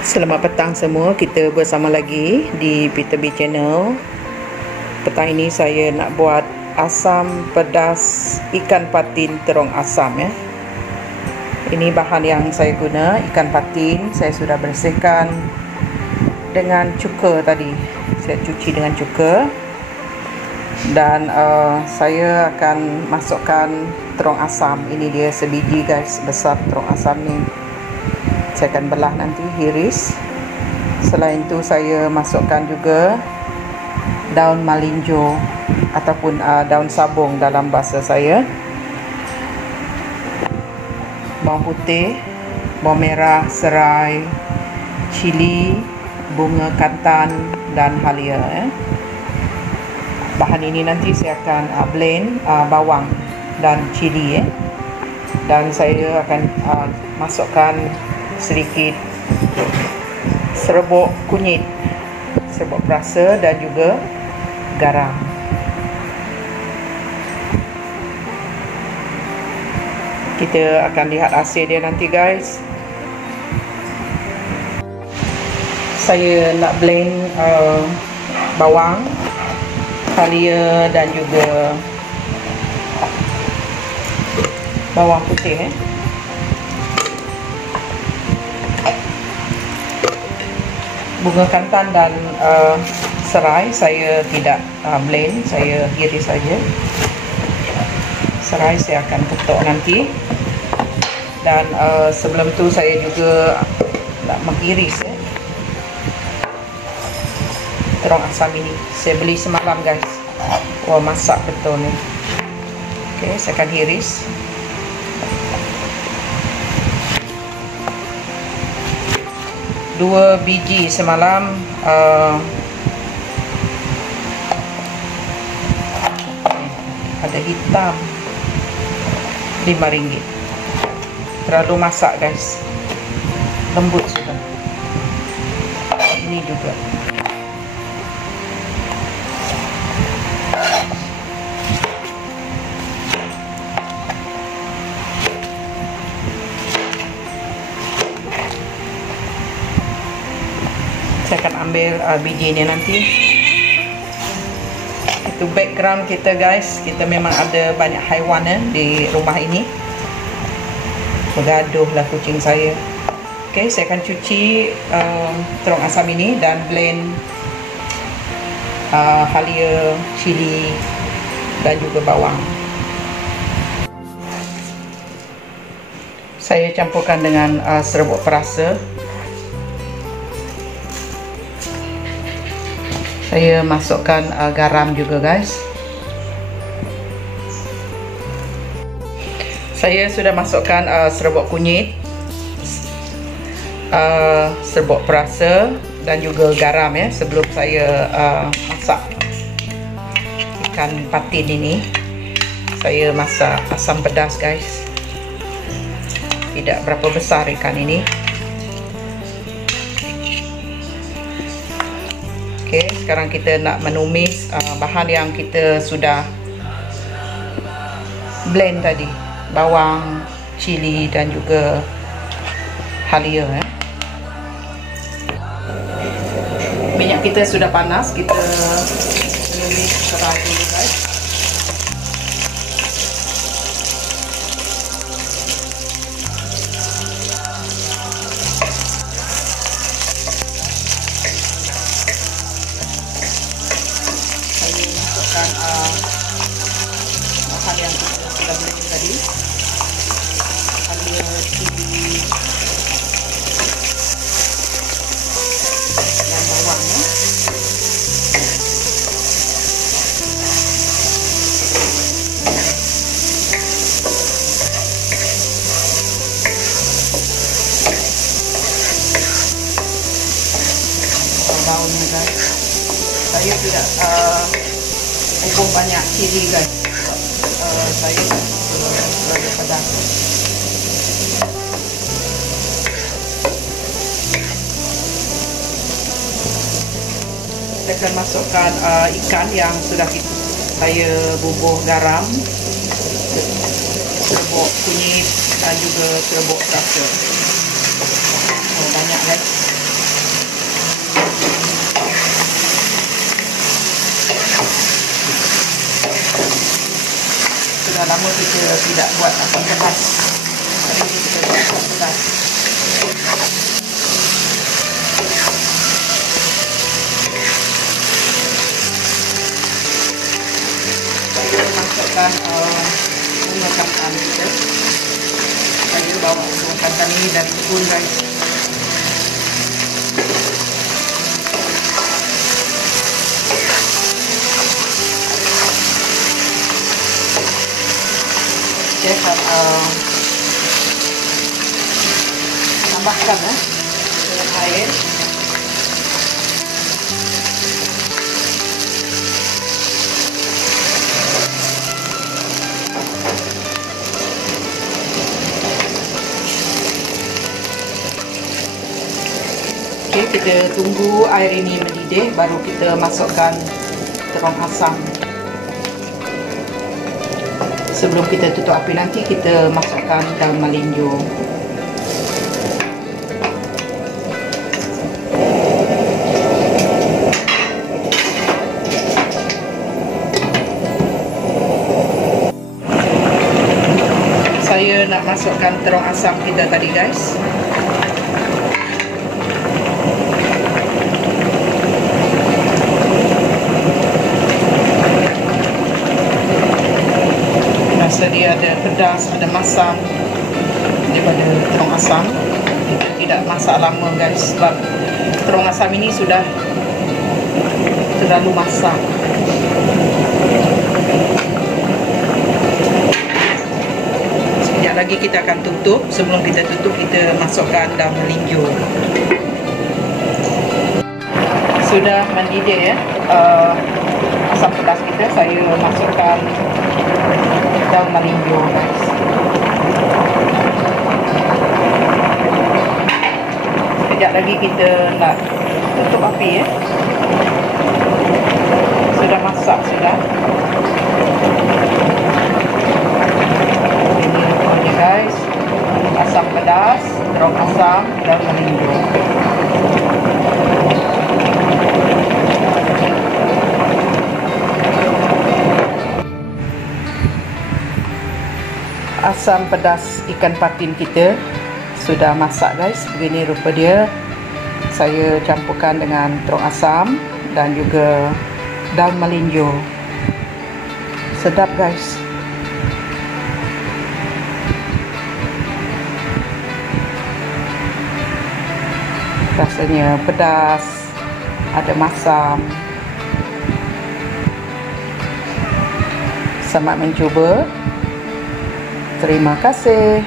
Selamat petang semua, kita bersama lagi di Peter B Channel. Petang ini saya nak buat asam pedas ikan patin terong asam ya. Ini bahan yang saya guna, ikan patin saya sudah bersihkan dengan cuka tadi. Saya cuci dengan cuka. Dan saya akan masukkan terong asam. Ini dia sebiji guys, besar terong asam ni. Saya akan belah nanti, iris. Selain itu saya masukkan juga daun malinjo ataupun daun sabung dalam bahasa saya, bawang putih, bawang merah, serai, cili, bunga kantan dan halia ya. Bahan ini nanti saya akan blend bawang dan cili ya. Dan saya akan masukkan sedikit serbuk kunyit, serbuk perasa dan juga garam. Kita akan lihat hasil dia nanti guys. Saya nak blend bawang, halia dan juga bawang putih bunga kantan dan serai saya tidak blend, saya iris saja. Serai saya akan ketuk nanti. Dan sebelum tu saya juga nak mengiris terong asam ini. Saya beli semalam guys. Wah, masak betul ni. Okey, saya akan iris. Dua biji semalam, ada hitam, RM5. Terlalu masak guys, lembut sudah. Ini juga. Saya akan ambil biji ini nanti. Itu background kita guys. Kita memang ada banyak haiwan di rumah ini. Bergaduh lah kucing saya. Okey, saya akan cuci terong asam ini dan blend halia, cili dan juga bawang. Saya campurkan dengan serbuk perasa. Saya masukkan garam juga guys. Saya sudah masukkan serbuk kunyit, serbuk perasa dan juga garam ya sebelum saya masak ikan patin ini. Saya masak asam pedas guys. Tidak berapa besar ikan ini. Okey, sekarang kita nak menumis bahan yang kita sudah blend tadi, bawang, cili dan juga halia ya. Minyak kita sudah panas, kita menumis serai dulu guys. Bahan yang kita sudah blend tadi, halia, cili dan bawang ya. Daunnya guys, saya tidak bubuh banyak cili guys. Saya terlalu pedas. Saya akan masukkan ikan yang sudah saya bubuh garam, serbuk kunyit dan juga serbuk perasa. Banyak guys. lama kita tidak buat asam pedas. Hari ini kita buat asam pedas. Saya masukkan bunga kacang kita. Saya bawa bunga kacang ini dari kebun, guys. Saya akan tambahkan dengan air. Okey, kita tunggu air ini mendidih, baru kita masukkan terong asam. Sebelum kita tutup api nanti, kita masukkan daun melinjo. Saya nak masukkan terong asam kita tadi, guys. Dia ada pedas, ada masam daripada terong asam. Kita tidak masak lama, guys, sebab terong asam ini sudah terlalu masak. Sekejap lagi kita akan tutup. Sebelum kita tutup, kita masukkan daun melinjo. Sudah mendidih asam pedas kita. Saya masukkan daun melinjo, guys. Sekejap lagi kita nak tutup api, Sudah masak, sudah. Ini rupanya, guys. Asam pedas, terong asam, daun melinjo. Asam pedas ikan patin kita sudah masak, guys. Begini rupa dia. Saya campurkan dengan terong asam dan juga daun melinjo. Sedap, guys. Rasanya pedas, ada masam. Selamat mencuba. Terima kasih.